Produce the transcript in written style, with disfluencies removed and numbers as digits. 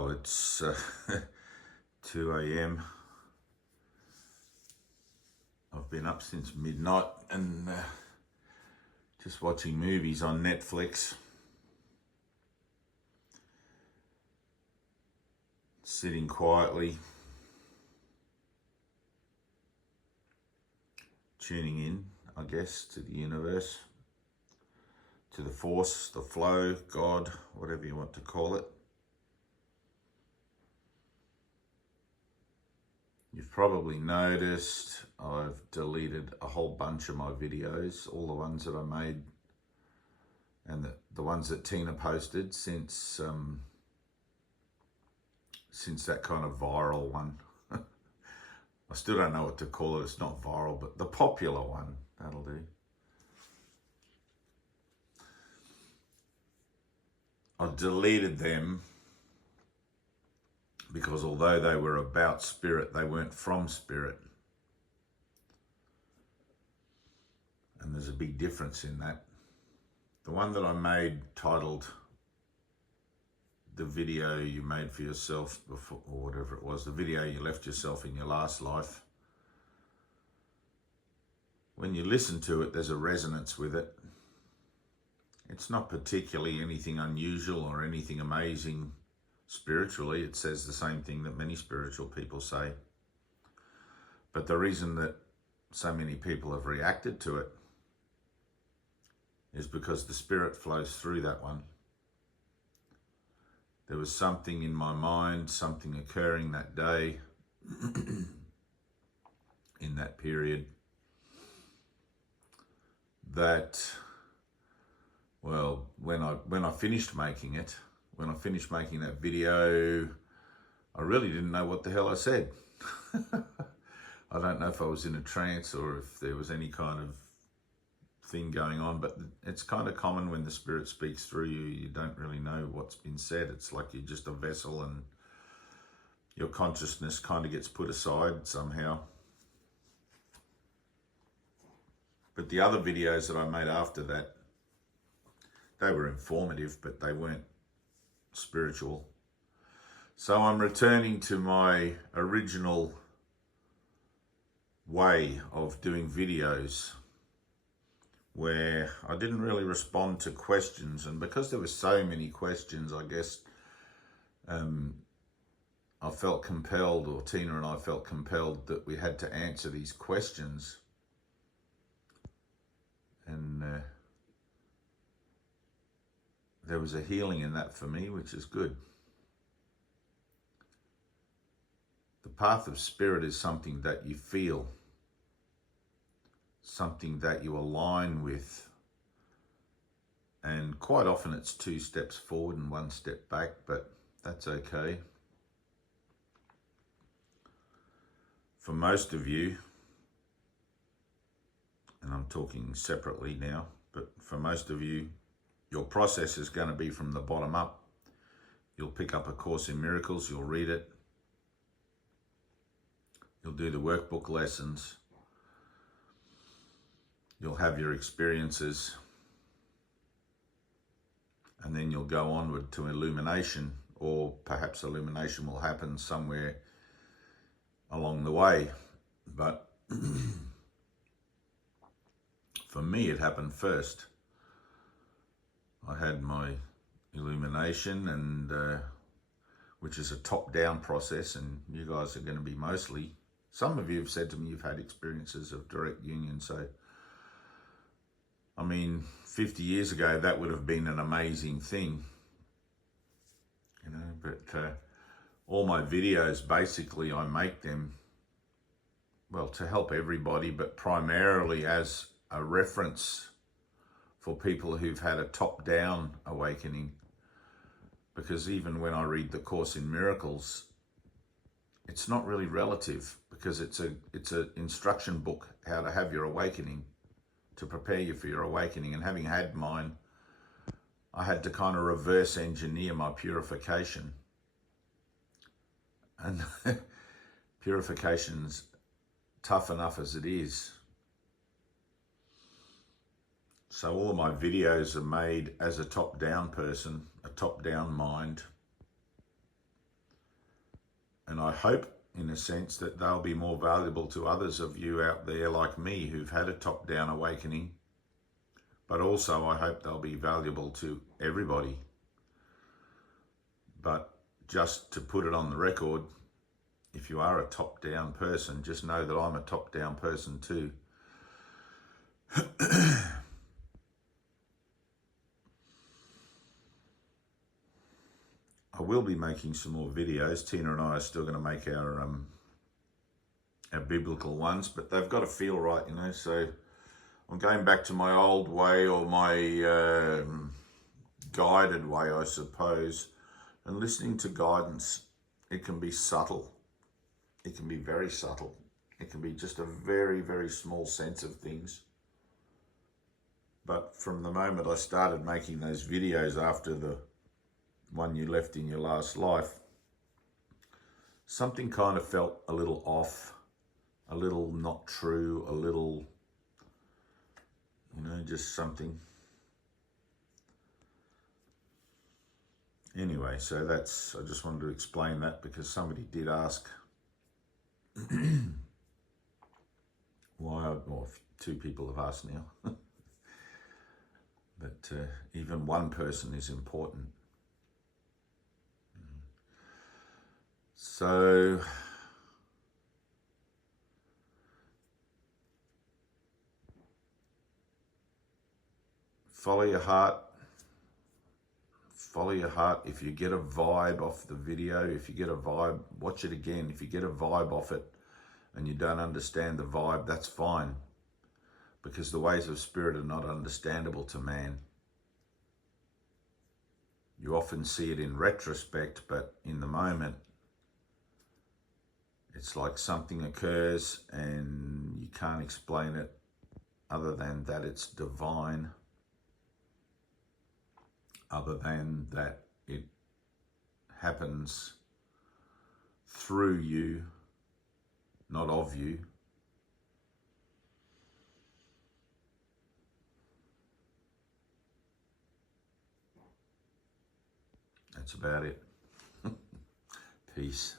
Well, it's 2 a.m. I've been up since midnight and just watching movies on Netflix. Sitting quietly, tuning in, I guess, to the universe, to the force, the flow, God, whatever you want to call it. You've probably noticed I've deleted a whole bunch of my videos, all the ones that I made and the ones that Tyna posted since that kind of viral one. I still don't know what to call it. It's not viral, but the popular one, that'll do. I deleted them because although they were about spirit, they weren't from spirit. And there's a big difference in that. The one that I made titled the video you made for yourself before, or whatever it was, the video you left yourself in your last life. When you listen to it, there's a resonance with it. It's not particularly anything unusual or anything amazing spiritually. It says the same thing that many spiritual people say. But the reason that so many people have reacted to it is because the spirit flows through that one. There was something in my mind, something occurring that day, in that period, that, well, when I finished making it, when I finished making that video, I really didn't know what the hell I said. I don't know if I was in a trance or if there was any kind of thing going on, but it's kind of common when the spirit speaks through you, you don't really know what's been said. It's like you're just a vessel and your consciousness kind of gets put aside somehow. But the other videos that I made after that, they were informative, but they weren't spiritual. So I'm returning to my original way of doing videos, where I didn't really respond to questions, and because there were so many questions, I guess I felt compelled, or Tyna and I felt compelled, that we had to answer these questions. And there was a healing in that for me, which is good. The path of spirit is something that you feel, something that you align with, and quite often it's 2 steps forward and 1 step back, but that's okay. For most of you, and I'm talking separately now, but for most of you, your process is going to be from the bottom up. You'll pick up A Course in Miracles, you'll read it, you'll do the workbook lessons, you'll have your experiences, and then you'll go onward to illumination, or perhaps illumination will happen somewhere along the way. But for me, it happened first. I had my illumination, and which is a top-down process, and you guys are going to be mostly, some of you have said to me you've had experiences of direct union, so I mean, 50 years ago, that would have been an amazing thing, you know, but all my videos, basically, I make them, well, to help everybody, but primarily as a reference for people who've had a top-down awakening. Because even when I read the Course in Miracles, it's not really relative, because it's an instruction book, how to have your awakening, to prepare you for your awakening. And having had mine, I had to kind of reverse engineer my purification. And purification's tough enough as it is. So all of my videos are made as a top-down person, a top-down mind. And I hope, in a sense, that they'll be more valuable to others of you out there like me who've had a top-down awakening. But also I hope they'll be valuable to everybody. But just to put it on the record, if you are a top-down person, just know that I'm a top-down person too. I will be making some more videos. Tina and I are still going to make our biblical ones, but they've got to feel right, you know. So I'm going back to my old way, or my guided way, I suppose. And listening to guidance, it can be subtle. It can be very subtle. It can be just a very, very small sense of things. But from the moment I started making those videos after the one you left in your last life, something kind of felt a little off, a little not true, a little, you know, just something. Anyway, so that's, I just wanted to explain that because somebody did ask why, well, two people have asked now, but even one person is important. So follow your heart. Follow your heart. If you get a vibe off the video, if you get a vibe, watch it again. If you get a vibe off it and you don't understand the vibe, that's fine, because the ways of spirit are not understandable to man. You often see it in retrospect, but in the moment, it's like something occurs and you can't explain it other than that it's divine, other than that it happens through you, not of you. That's about it. Peace.